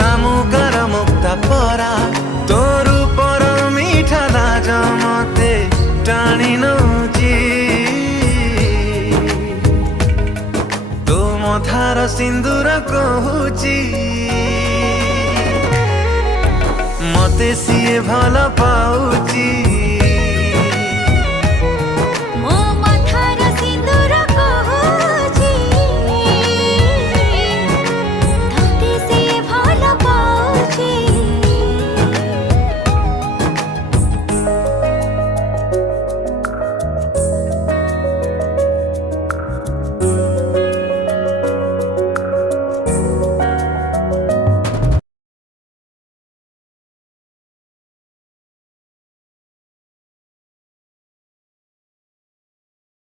शामुकार मुक्ता परा तोर पर मीठा लाज मते टाणी नौची तो मथार सिंदूर कहूची मते सिए भल पाउची।